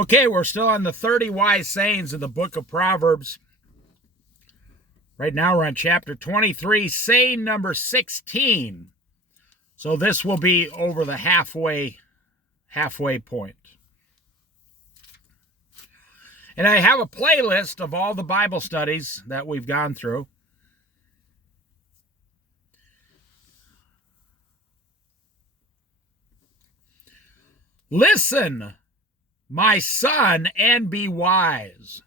Okay, we're still on the 30 wise sayings of the book of Proverbs. Right now we're on chapter 23, saying number 16. So this will be over the halfway point. And I have a playlist of all the Bible studies that we've gone through. Listen, my son, and be wise.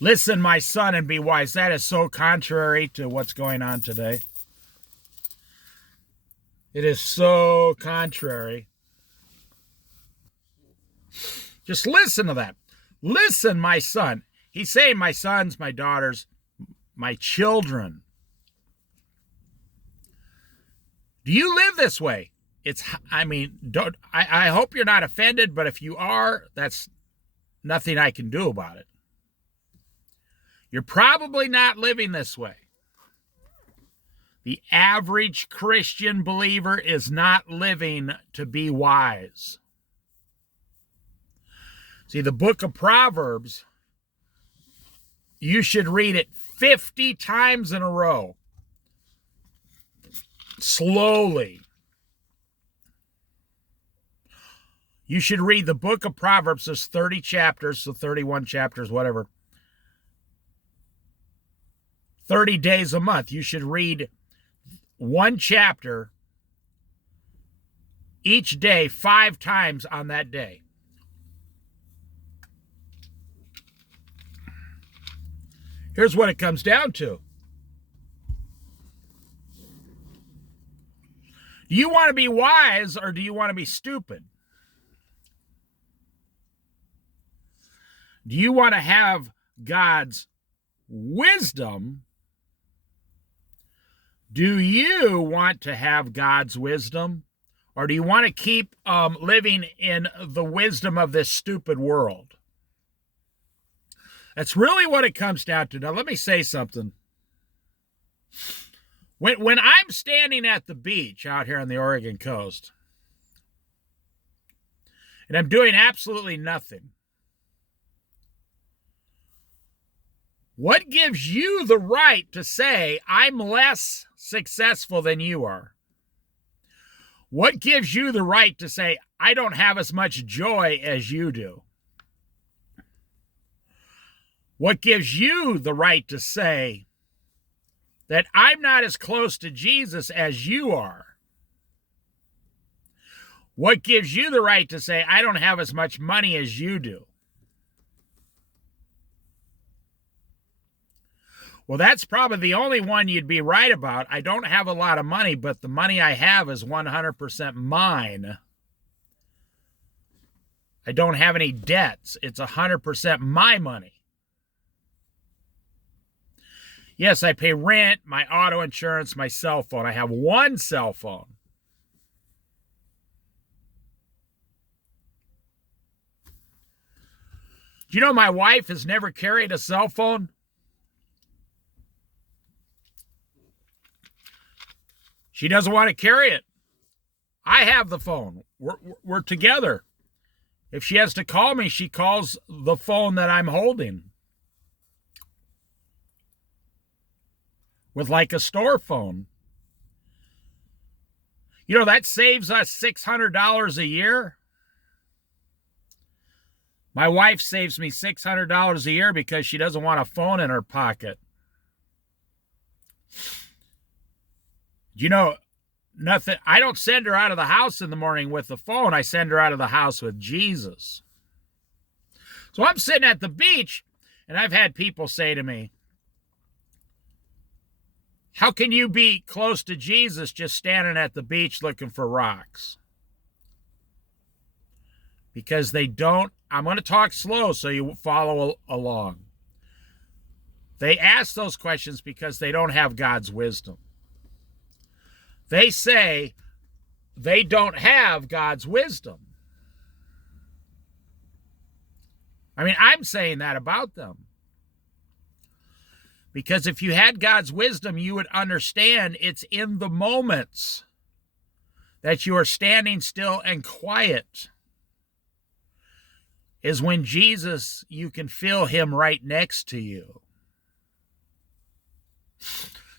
Listen, my son, and be wise. That is so contrary to what's going on today. It is so contrary. Just listen to that. Listen, my son. He's saying my sons, my daughters, my children. Do you live this way? I hope you're not offended, but if you are, that's nothing I can do about it. You're probably not living this way. The average Christian believer is not living to be wise. See, the book of Proverbs, you should read it 50 times in a row. Slowly. You should read the book of Proverbs. There's 30 chapters, so 31 chapters, whatever. 30 days a month. You should read one chapter each day 5 times on that day. Here's what it comes down to. Do you want to be wise or do you want to be stupid? Do you want to have God's wisdom? Do you want to have God's wisdom? Or do you want to keep living in the wisdom of this stupid world? That's really what it comes down to. Now, let me say something. When I'm standing at the beach out here on the Oregon coast, and I'm doing absolutely nothing, what gives you the right to say, I'm less successful than you are? What gives you the right to say, I don't have as much joy as you do? What gives you the right to say that I'm not as close to Jesus as you are? What gives you the right to say I don't have as much money as you do? Well, that's probably the only one you'd be right about. I don't have a lot of money, but the money I have is 100% mine. I don't have any debts. It's 100% my money. Yes, I pay rent, my auto insurance, my cell phone. I have one cell phone. Do you know my wife has never carried a cell phone? She doesn't want to carry it. I have the phone. We're together. If she has to call me, she calls the phone that I'm holding. With like a store phone. You know, that saves us $600 a year. My wife saves me $600 a year because she doesn't want a phone in her pocket. You know, nothing. I don't send her out of the house in the morning with the phone. I send her out of the house with Jesus. So I'm sitting at the beach, and I've had people say to me, how can you be close to Jesus just standing at the beach looking for rocks? Because they don't. I'm going to talk slow so you follow along. They ask those questions because they don't have God's wisdom. They say they don't have God's wisdom. I mean, I'm saying that about them. Because if you had God's wisdom, you would understand it's in the moments that you are standing still and quiet is when Jesus, you can feel him right next to you.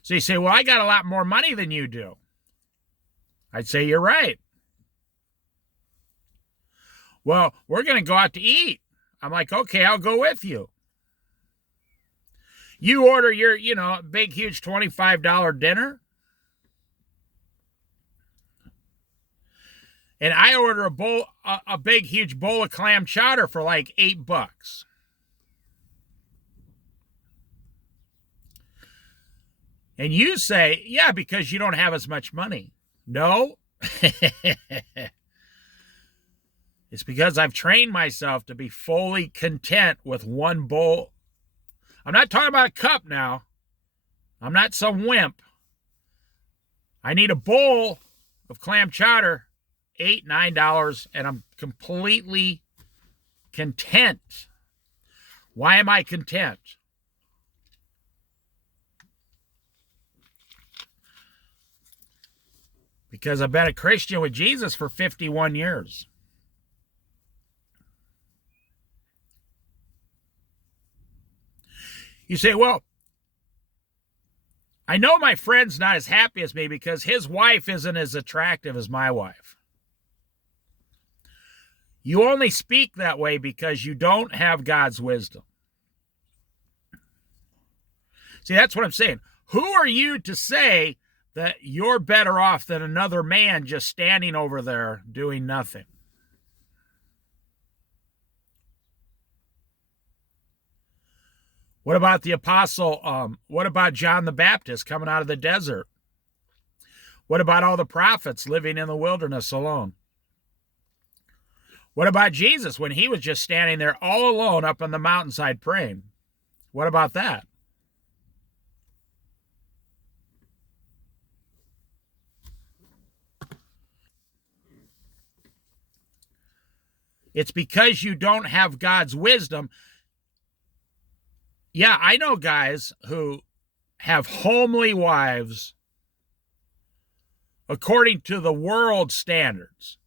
So you say, well, I got a lot more money than you do. I'd say, you're right. Well, we're going to go out to eat. I'm like, okay, I'll go with you. You order your, big, huge $25 dinner. And I order a big, huge bowl of clam chowder for like $8. And you say, yeah, because you don't have as much money. No. It's because I've trained myself to be fully content with one bowl. I'm not talking about a cup now. I'm not some wimp. I need a bowl of clam chowder, $8, $9, and I'm completely content. Why am I content? Because I've been a Christian with Jesus for 51 years. You say, well, I know my friend's not as happy as me because his wife isn't as attractive as my wife. You only speak that way because you don't have God's wisdom. See, that's what I'm saying. Who are you to say that you're better off than another man just standing over there doing nothing? What about the apostle? What about John the Baptist coming out of the desert? What about all the prophets living in the wilderness alone? What about Jesus when he was just standing there all alone up on the mountainside praying? What about that? It's because you don't have God's wisdom. Yeah, I know guys who have homely wives according to the world standards.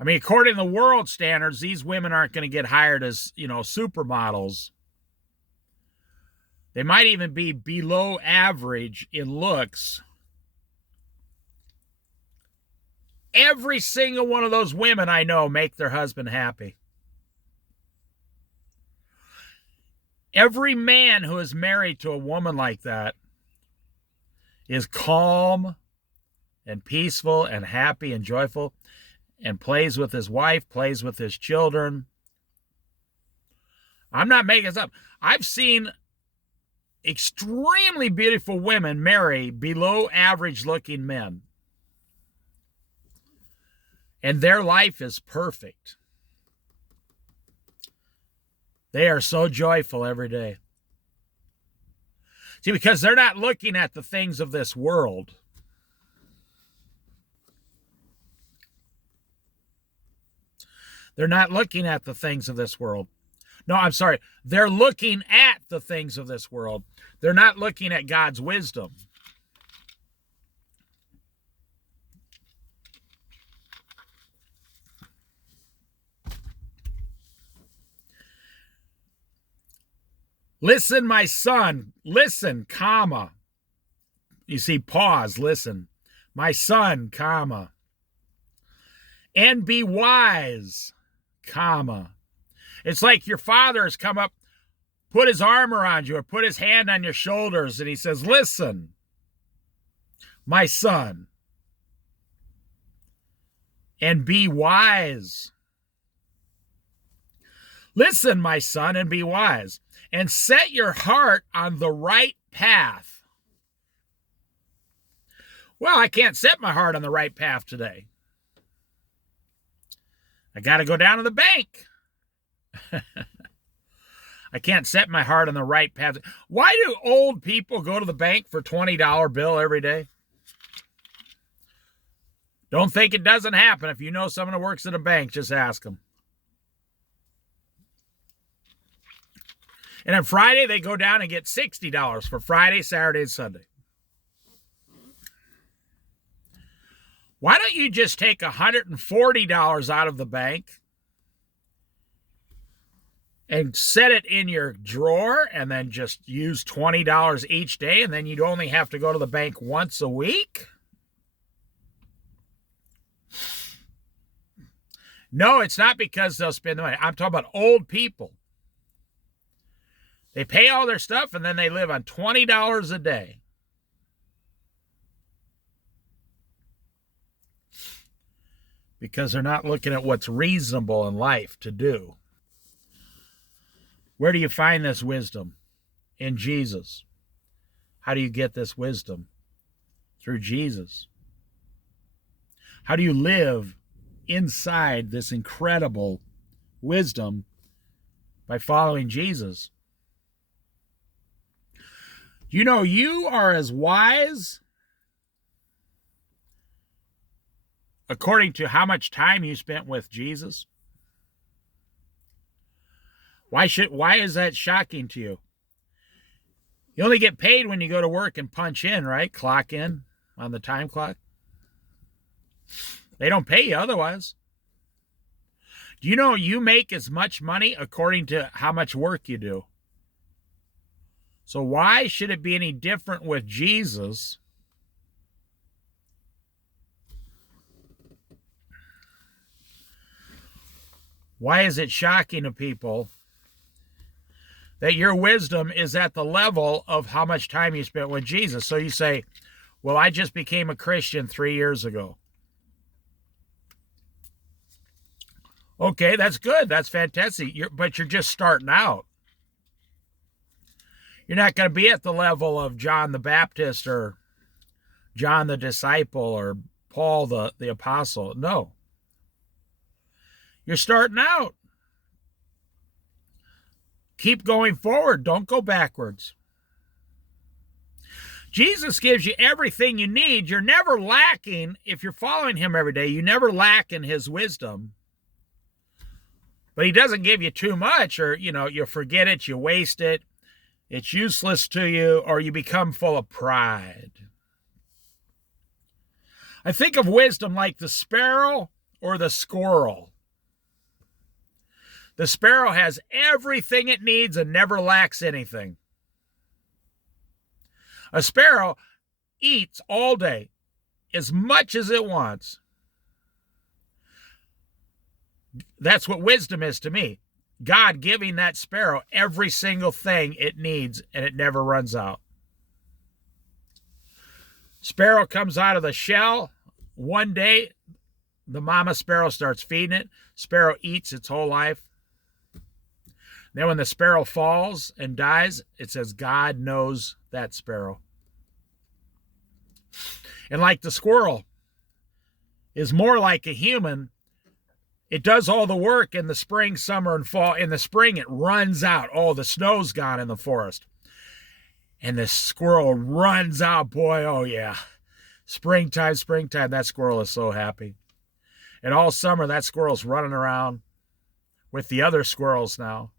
I mean, according to the world standards, these women aren't going to get hired as, supermodels. They might even be below average in looks. Every single one of those women I know make their husband happy. Every man who is married to a woman like that is calm and peaceful and happy and joyful and plays with his wife, plays with his children. I'm not making this up. I've seen extremely beautiful women marry below average looking men. And their life is perfect. They are so joyful every day. See, because they're not looking at the things of this world. They're not looking at the things of this world. No, I'm sorry. They're looking at the things of this world. They're not looking at God's wisdom. Listen, my son. Listen, comma. You see, pause, listen. My son, comma. And be wise, comma. It's like your father has come up, put his arm around you or put his hand on your shoulders, and he says, listen, my son, and be wise. Listen, my son, and be wise, and set your heart on the right path. Well, I can't set my heart on the right path today. I got to go down to the bank. I can't set my heart on the right path. Why do old people go to the bank for $20 bill every day? Don't think it doesn't happen. If you know someone who works at a bank, just ask them. And on Friday, they go down and get $60 for Friday, Saturday, and Sunday. Why don't you just take $140 out of the bank and set it in your drawer and then just use $20 each day, and then you'd only have to go to the bank once a week? No, it's not because they'll spend the money. I'm talking about old people. They pay all their stuff and then they live on $20 a day. Because they're not looking at what's reasonable in life to do. Where do you find this wisdom? In Jesus. How do you get this wisdom? Through Jesus. How do you live inside this incredible wisdom? By following Jesus. You know, you are as wise according to how much time you spent with Jesus. Why is that shocking to you? You only get paid when you go to work and punch in, right? Clock in on the time clock. They don't pay you otherwise. Do you know you make as much money according to how much work you do? So why should it be any different with Jesus? Why is it shocking to people that your wisdom is at the level of how much time you spent with Jesus? So you say, well, I just became a Christian 3 years ago. Okay, that's good. That's fantastic. But you're just starting out. You're not going to be at the level of John the Baptist or John the disciple or Paul the apostle. No. You're starting out. Keep going forward. Don't go backwards. Jesus gives you everything you need. You're never lacking if you're following him every day. You never lack in his wisdom. But he doesn't give you too much, or, you forget it, you waste it, it's useless to you, or you become full of pride. I think of wisdom like the sparrow or the squirrel. The sparrow has everything it needs and never lacks anything. A sparrow eats all day, as much as it wants. That's what wisdom is to me. God giving that sparrow every single thing it needs, and it never runs out. Sparrow comes out of the shell. One day, the mama sparrow starts feeding it. Sparrow eats its whole life. Then when the sparrow falls and dies, it says God knows that sparrow. And like the squirrel is more like a human, it does all the work in the spring, summer, and fall. In the spring, it runs out. Oh, the snow's gone in the forest. And the squirrel runs out. Boy, oh yeah. Springtime, that squirrel is so happy. And all summer, that squirrel's running around with the other squirrels now.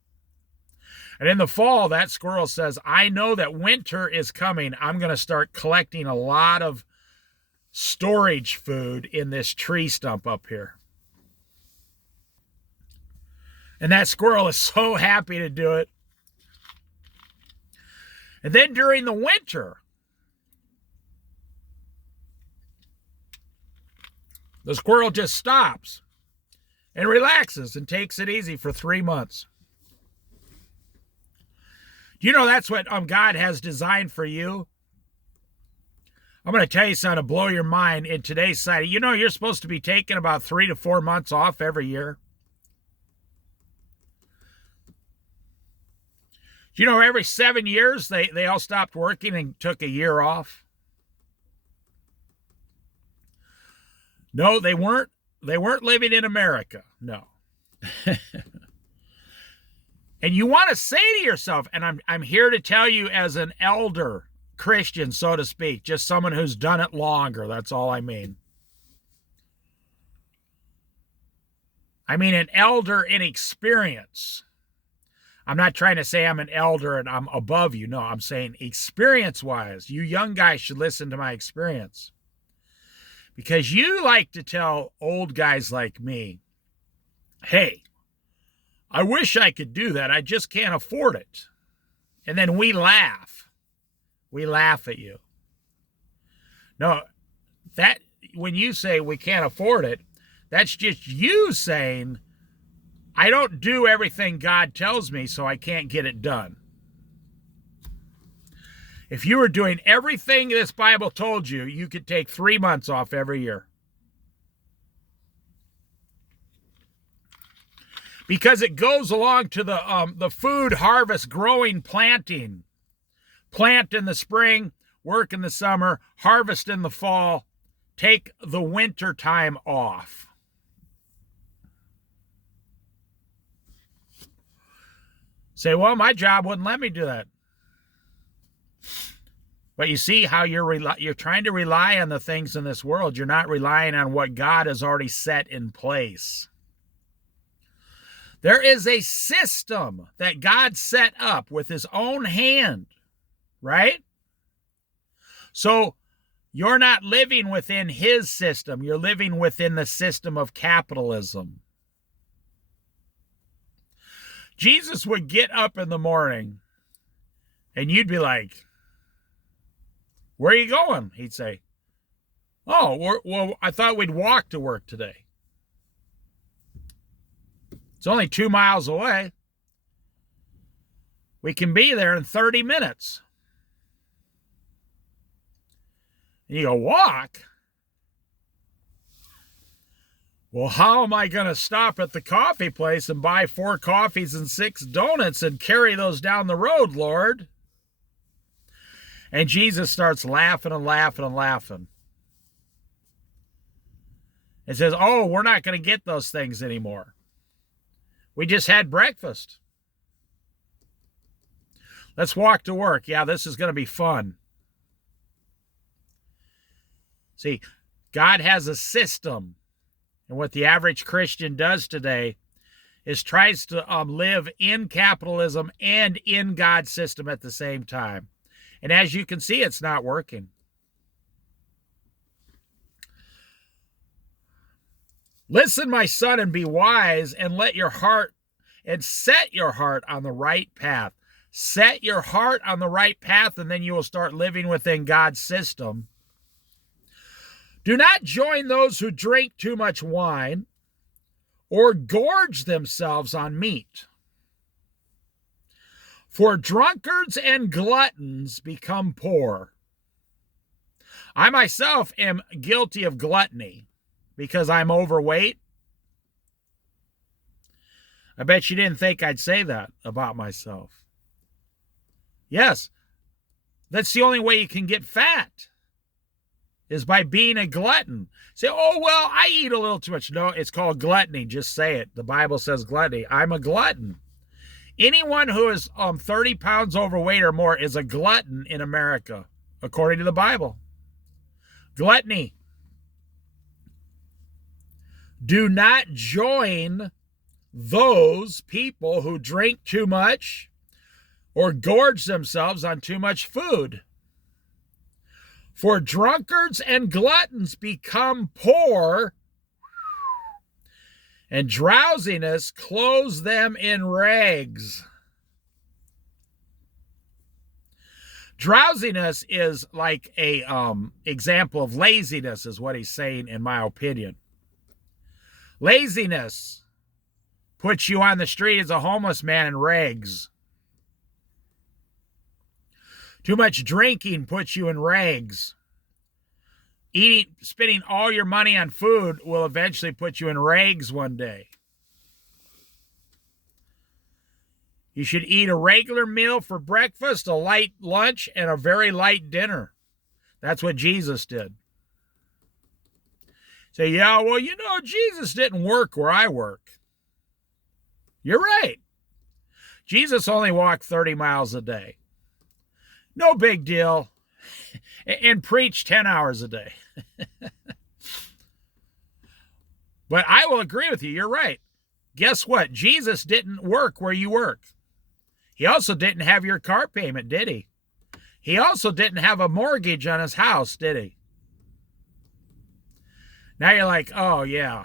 And in the fall, that squirrel says, I know that winter is coming. I'm going to start collecting a lot of storage food in this tree stump up here. And that squirrel is so happy to do it. And then during the winter, the squirrel just stops and relaxes and takes it easy for 3 months. Do you know that's what God has designed for you? I'm going to tell you something to blow your mind in today's society. You know you're supposed to be taking about 3 to 4 months off every year. Do you know every 7 years they all stopped working and took a year off? No, they weren't living in America. No. And you want to say to yourself, and I'm here to tell you as an elder Christian, so to speak, just someone who's done it longer, that's all I mean. I mean an elder in experience. I'm not trying to say I'm an elder and I'm above you. No, I'm saying experience-wise, you young guys should listen to my experience. Because you like to tell old guys like me, hey, I wish I could do that. I just can't afford it. And then we laugh. We laugh at you. No, that when you say we can't afford it, that's just you saying, I don't do everything God tells me, so I can't get it done. If you were doing everything this Bible told you, you could take 3 months off every year. Because it goes along to the food harvest, growing, planting. Plant in the spring, work in the summer, harvest in the fall, take the winter time off. Say, well, my job wouldn't let me do that. But you see how you're trying to rely on the things in this world. You're not relying on what God has already set in place. There is a system that God set up with his own hand, right? So you're not living within his system. You're living within the system of capitalism. Jesus would get up in the morning and you'd be like, where are you going? He'd say, oh, well, I thought we'd walk to work today. It's only 2 miles away. We can be there in 30 minutes. And you go, walk? Well, how am I going to stop at the coffee place and buy 4 coffees and 6 donuts and carry those down the road, Lord? And Jesus starts laughing and laughing and laughing. And says, oh, we're not going to get those things anymore. We just had breakfast. Let's walk to work. Yeah, this is going to be fun. See, God has a system. And what the average Christian does today is tries to live in capitalism and in God's system at the same time. And as you can see, it's not working. Listen, my son, and be wise, and let your heart, and set your heart on the right path. Set your heart on the right path, and then you will start living within God's system. Do not join those who drink too much wine or gorge themselves on meat. For drunkards and gluttons become poor. I myself am guilty of gluttony because I'm overweight. I bet you didn't think I'd say that about myself. Yes, that's the only way you can get fat, is by being a glutton. Say, oh, well, I eat a little too much. No, it's called gluttony. Just say it. The Bible says gluttony. I'm a glutton. Anyone who is 30 pounds overweight or more is a glutton in America, according to the Bible. Gluttony. Do not join those people who drink too much or gorge themselves on too much food. For drunkards and gluttons become poor, and drowsiness clothes them in rags. Drowsiness is like a example of laziness, is what he's saying, in my opinion. Laziness puts you on the street as a homeless man in rags. Too much drinking puts you in rags. Spending all your money on food will eventually put you in rags one day. You should eat a regular meal for breakfast, a light lunch, and a very light dinner. That's what Jesus did. Say, yeah, well, you know, Jesus didn't work where I work. You're right. Jesus only walked 30 miles a day. No big deal. And preached 10 hours a day. But I will agree with you. You're right. Guess what? Jesus didn't work where you work. He also didn't have your car payment, did he? He also didn't have a mortgage on his house, did he? Now you're like, oh, yeah.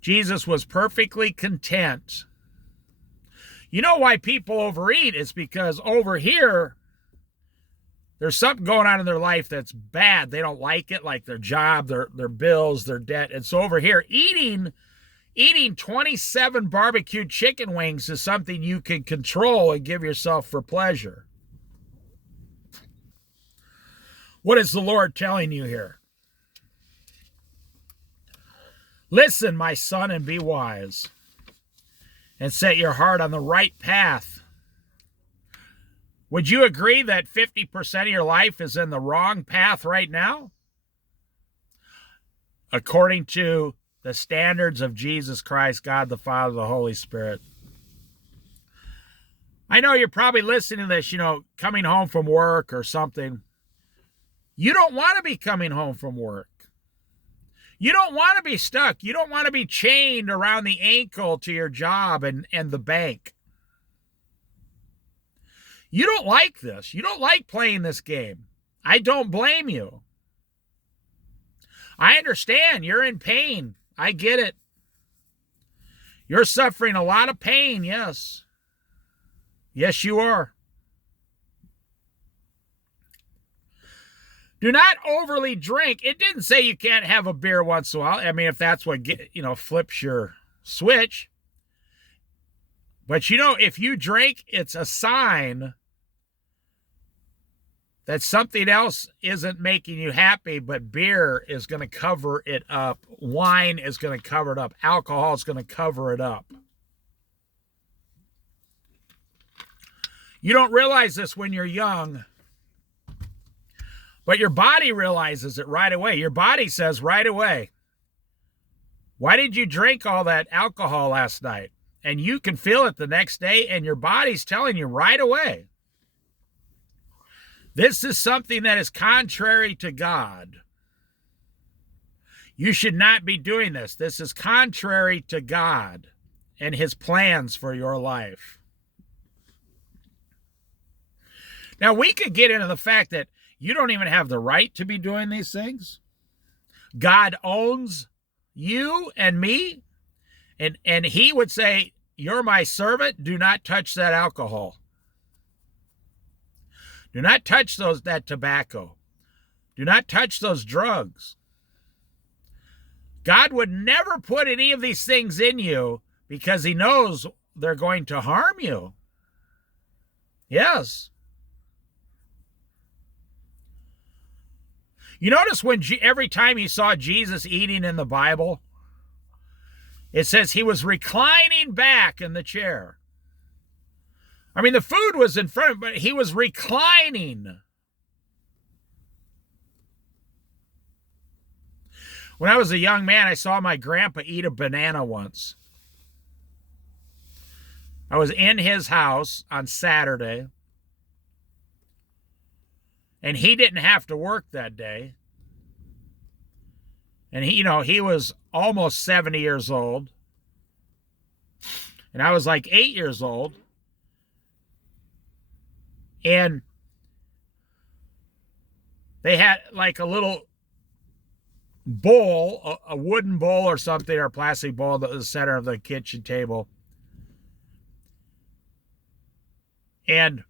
Jesus was perfectly content. You know why people overeat? It's because over here, there's something going on in their life that's bad. They don't like it, like their job, their bills, their debt. And so over here, eating 27 barbecued chicken wings is something you can control and give yourself for pleasure. What is the Lord telling you here? Listen, my son, and be wise, and set your heart on the right path. Would you agree that 50% of your life is in the wrong path right now? According to the standards of Jesus Christ, God the Father, the Holy Spirit. I know you're probably listening to this, coming home from work or something. You don't want to be coming home from work. You don't want to be stuck. You don't want to be chained around the ankle to your job and the bank. You don't like this. You don't like playing this game. I don't blame you. I understand. You're in pain. I get it. You're suffering a lot of pain, yes. Yes, you are. Do not overly drink. It didn't say you can't have a beer once in a while. I mean, if that's what, flips your switch. But, if you drink, it's a sign that something else isn't making you happy, but beer is going to cover it up. Wine is going to cover it up. Alcohol is going to cover it up. You don't realize this when you're young, but your body realizes it right away. Your body says right away, why did you drink all that alcohol last night? And you can feel it the next day, and your body's telling you right away. This is something that is contrary to God. You should not be doing this. This is contrary to God and his plans for your life. Now, we could get into the fact that you don't even have the right to be doing these things. God owns you and me, and he would say, you're my servant, do not touch that alcohol. Do not touch that tobacco. Do not touch those drugs. God would never put any of these things in you because he knows they're going to harm you. Yes. You notice when every time you saw Jesus eating in the Bible, it says he was reclining back in the chair. I mean, the food was in front of him, but he was reclining. When I was a young man, I saw my grandpa eat a banana once. I was in his house on Saturday, and he didn't have to work that day. And he was almost 70 years old. And I was like 8 years old. And they had like a little bowl, a wooden bowl or something, or a plastic bowl at the center of the kitchen table. And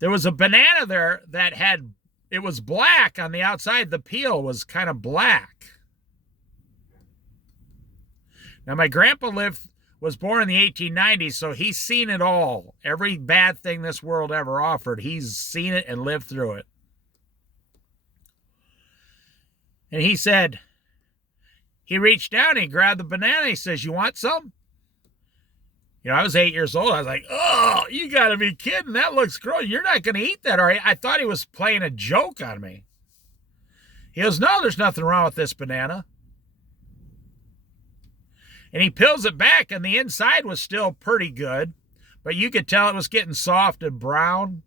there was a banana there that it was black on the outside. The peel was kind of black. Now, my grandpa was born in the 1890s, so he's seen it all. Every bad thing this world ever offered, he's seen it and lived through it. And he said, he reached down and he grabbed the banana. He says, you want some? I was 8 years old. I was like, oh, you got to be kidding. That looks gross. You're not going to eat that, are you? I thought he was playing a joke on me. He goes, no, there's nothing wrong with this banana. And he peels it back, and the inside was still pretty good, but you could tell it was getting soft and brown.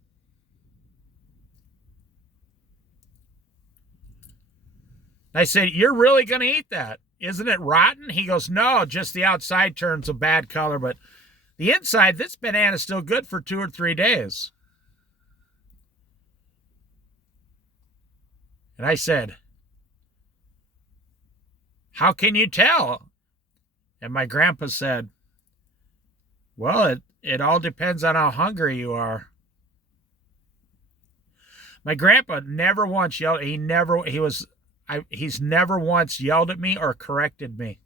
I said, you're really going to eat that? isn't it rotten? He goes, no, just the outside turns a bad color, but the inside, this banana's still good for 2 or 3 days. And I said, how can you tell? And my grandpa said, well, it all depends on how hungry you are. My grandpa never once yelled. He's never once yelled at me or corrected me.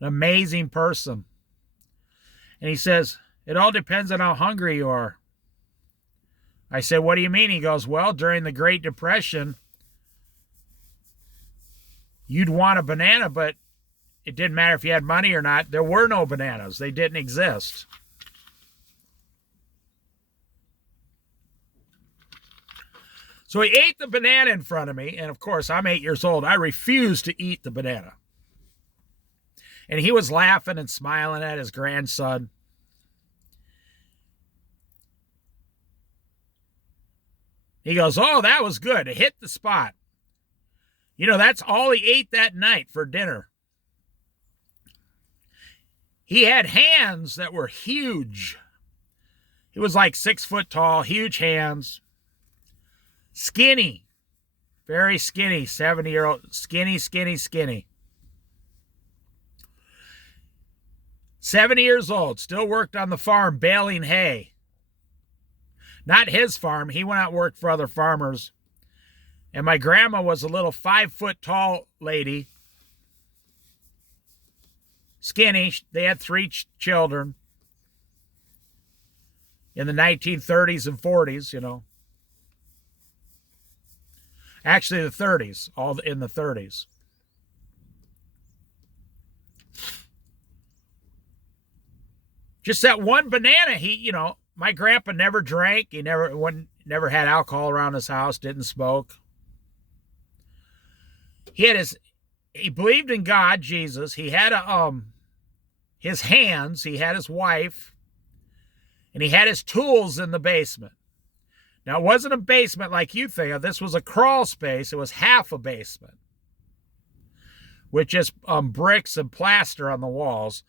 An amazing person. And he says, it all depends on how hungry you are. I said, what do you mean? He goes, well, during the Great Depression, you'd want a banana, but it didn't matter if you had money or not. There were no bananas. They didn't exist. So he ate the banana in front of me, and of course, I'm 8 years old. I refused to eat the banana. And he was laughing and smiling at his grandson. He goes, oh, that was good. It hit the spot. You know, that's all he ate that night for dinner. He had hands that were huge. He was like 6 foot tall, huge hands. Skinny, very skinny, 70-year-old, skinny. 70 years old, still worked on the farm baling hay. Not his farm, he went out and worked for other farmers. And my grandma was a little 5 foot tall lady. Skinny, they had 3 children. In the 1930s and 40s, you know. Actually, the 30s, all in the 30s. Just that one banana, my grandpa never drank. He never had alcohol around his house, didn't smoke. He believed in God, Jesus. He had his hands, he had his wife, and he had his tools in the basement. Now, it wasn't a basement like you think of. This was a crawl space. It was half a basement with just bricks and plaster on the walls.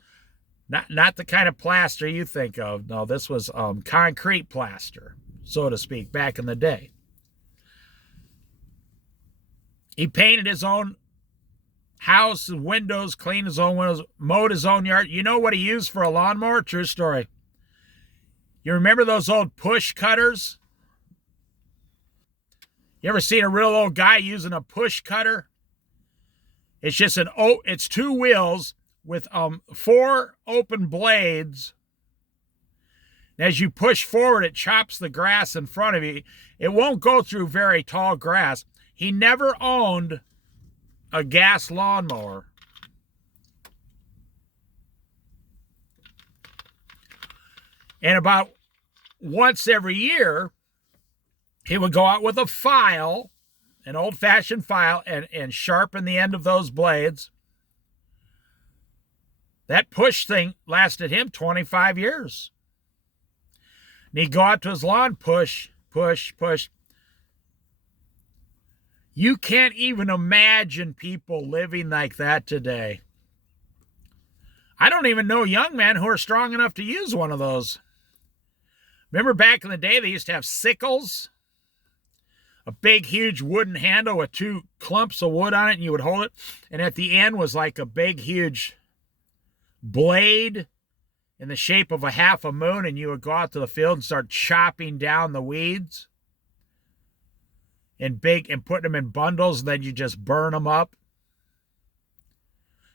Not the kind of plaster you think of. No, this was concrete plaster, so to speak, back in the day. He painted his own house and windows, cleaned his own windows, mowed his own yard. You know what he used for a lawnmower? True story. You remember those old push cutters? You ever seen a real old guy using a push cutter? It's just it's 2 wheels with 4 open blades. And as you push forward, it chops the grass in front of you. It won't go through very tall grass. He never owned a gas lawnmower. And about once every year, he would go out with a file, an old-fashioned file, and sharpen the end of those blades. That push thing lasted him 25 years. And he'd go out to his lawn, push. You can't even imagine people living like that today. I don't even know young men who are strong enough to use one of those. Remember back in the day, they used to have sickles? A big, huge wooden handle with 2 clumps of wood on it, and you would hold it. And at the end was like a big, huge blade in the shape of a half a moon, and you would go out to the field and start chopping down the weeds and putting them in bundles, and then you just burn them up.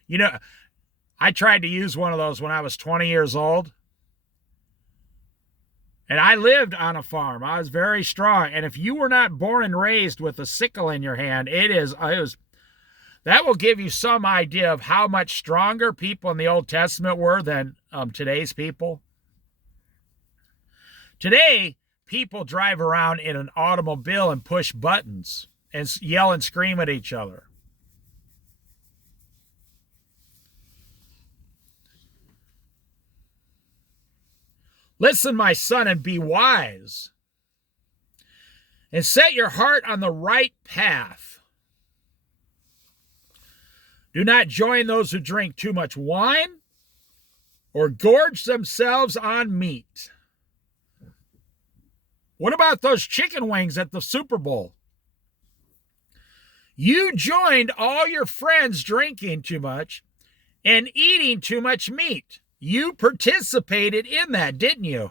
You know, I tried to use one of those when I was 20 years old. And I lived on a farm. I was very strong. And if you were not born and raised with a sickle in your hand, that will give you some idea of how much stronger people in the Old Testament were than today's people. Today, people drive around in an automobile and push buttons and yell and scream at each other. Listen, my son, and be wise, and set your heart on the right path. Do not join those who drink too much wine or gorge themselves on meat. What about those chicken wings at the Super Bowl? You joined all your friends drinking too much and eating too much meat. You participated in that, didn't you?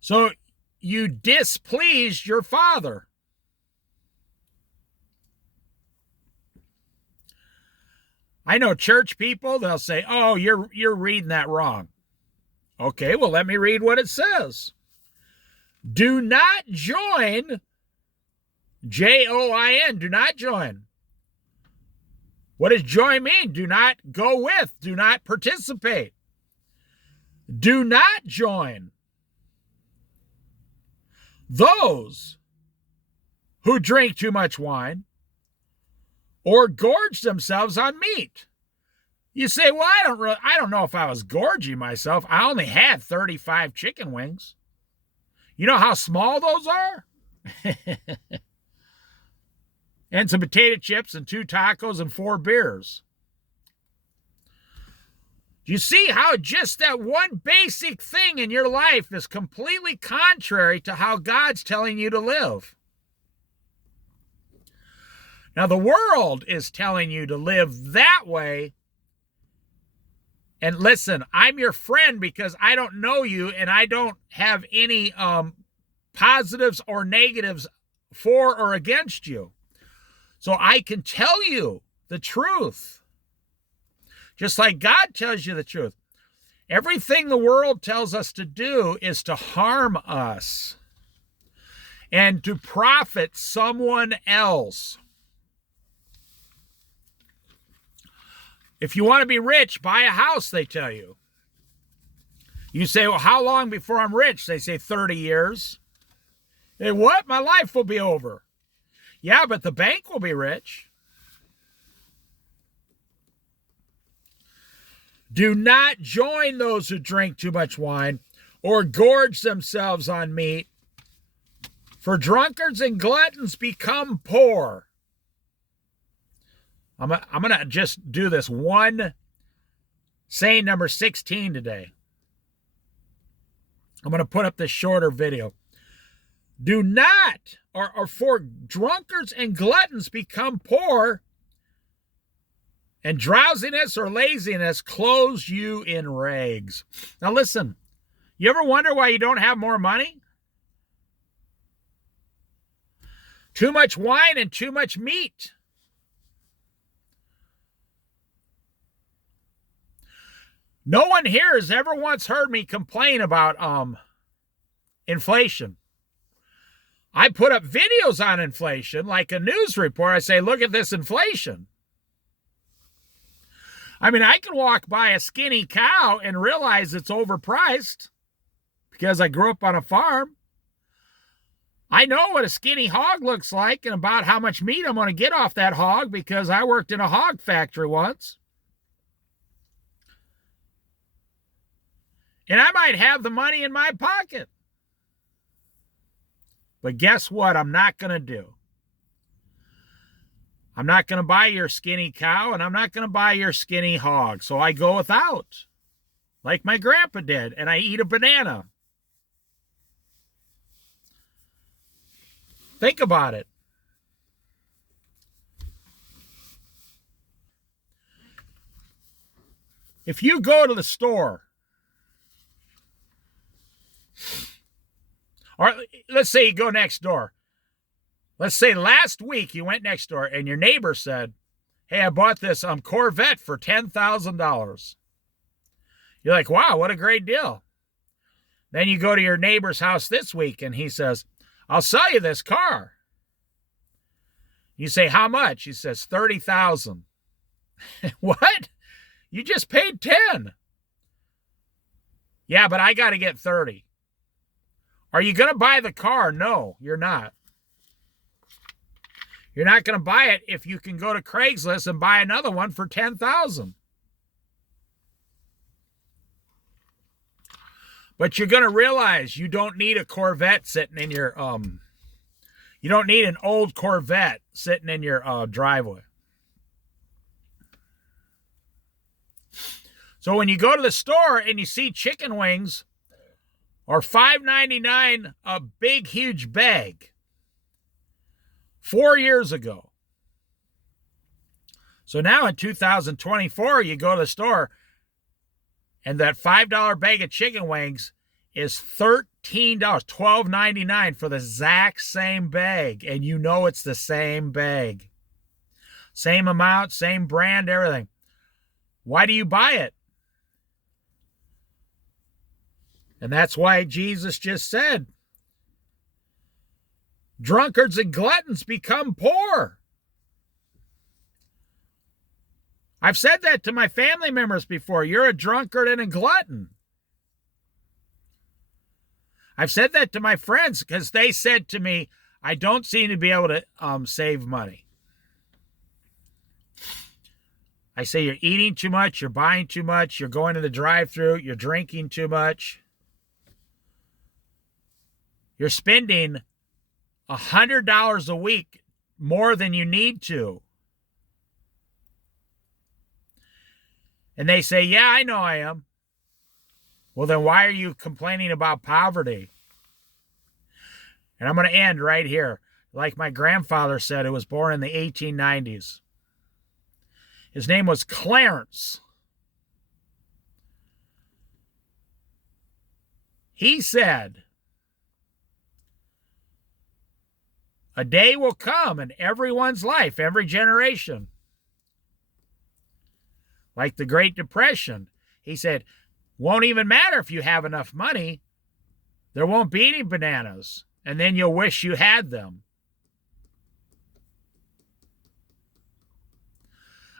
So you displeased your Father. I know church people, they'll say, oh, you're reading that wrong. Okay, well, let me read what it says. Do not join, Join, do not join. What does join mean? Do not go with, do not participate. Do not join those who drink too much wine or gorge themselves on meat. You say, well, I don't know if I was gorging myself. I only had 35 chicken wings. You know how small those are? And some potato chips and 2 tacos and 4 beers. Do you see how just that one basic thing in your life is completely contrary to how God's telling you to live? Now, the world is telling you to live that way. And listen, I'm your friend because I don't know you and I don't have any positives or negatives for or against you. So I can tell you the truth. Just like God tells you the truth. Everything the world tells us to do is to harm us and to profit someone else. If you want to be rich, buy a house, they tell you. You say, well, how long before I'm rich? They say 30 years. Hey, what? My life will be over. Yeah, but the bank will be rich. Do not join those who drink too much wine or gorge themselves on meat, for drunkards and gluttons become poor. I'm going to just do this one saying number 16 today. I'm going to put up this shorter video. Do not, or for drunkards and gluttons become poor, and drowsiness or laziness clothes you in rags. Now listen, you ever wonder why you don't have more money? Too much wine and too much meat. No one here has ever once heard me complain about inflation. I put up videos on inflation, like a news report. I say, look at this inflation. I mean, I can walk by a skinny cow and realize it's overpriced because I grew up on a farm. I know what a skinny hog looks like and about how much meat I'm going to get off that hog because I worked in a hog factory once. And I might have the money in my pocket. But guess what? I'm not going to do. I'm not going to buy your skinny cow, and I'm not going to buy your skinny hog. So I go without, like my grandpa did, and I eat a banana. Think about it. If you go to the store, or let's say you go next door. Let's say last week you went next door and your neighbor said, hey, I bought this Corvette for $10,000. You're like, wow, what a great deal. Then you go to your neighbor's house this week and he says, I'll sell you this car. You say, how much? He says, $30,000. What? You just paid 10. Yeah, but I got to get 30. Are you going to buy the car? No, you're not. You're not going to buy it if you can go to Craigslist and buy another one for $10,000. But you're going to realize you don't need a Corvette sitting in your You don't need an old Corvette sitting in your driveway. So when you go to the store and you see chicken wings or $5.99 a big, huge bag 4 years ago. So now in 2024, you go to the store and that $5 bag of chicken wings is $13, $12.99 for the exact same bag. And you know it's the same bag. Same amount, same brand, everything. Why do you buy it? And that's why Jesus just said, drunkards and gluttons become poor. I've said that to my family members before. You're a drunkard and a glutton. I've said that to my friends because they said to me, I don't seem to be able to save money. I say you're eating too much, you're buying too much, you're going to the drive-thru, you're drinking too much. You're spending $100 a week more than you need to. And they say, yeah, I know I am. Well, then why are you complaining about poverty? And I'm going to end right here. Like my grandfather said, who was born in the 1890s. His name was Clarence. He said, a day will come in everyone's life, every generation, like the Great Depression. He said, won't even matter if you have enough money. There won't be any bananas. And then you'll wish you had them.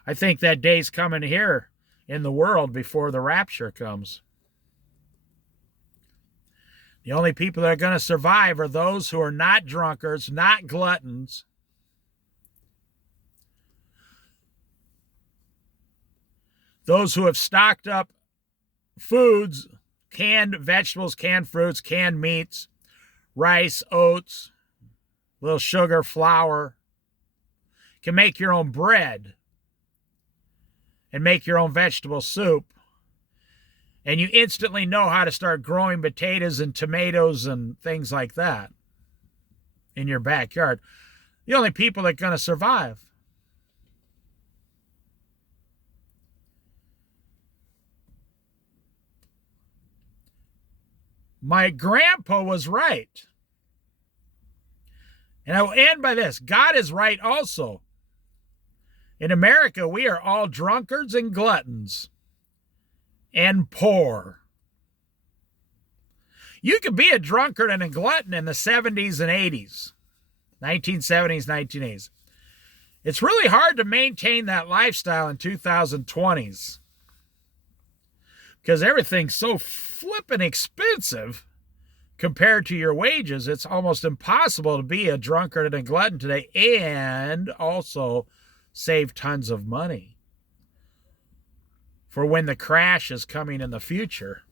I think that day's coming here in the world before the rapture comes. The only people that are going to survive are those who are not drunkards, not gluttons. Those who have stocked up foods, canned vegetables, canned fruits, canned meats, rice, oats, little sugar, flour. Can make your own bread and make your own vegetable soup. And you instantly know how to start growing potatoes and tomatoes and things like that in your backyard. The only people that are going to survive. My grandpa was right. And I will end by this. God is right also. In America, we are all drunkards and gluttons and poor. You could be a drunkard and a glutton in the 70s and 80s, 1970s, 1980s. It's really hard to maintain that lifestyle in 2020s because everything's so flippin' expensive compared to your wages. It's almost impossible to be a drunkard and a glutton today and also save tons of money for when the crash is coming in the future.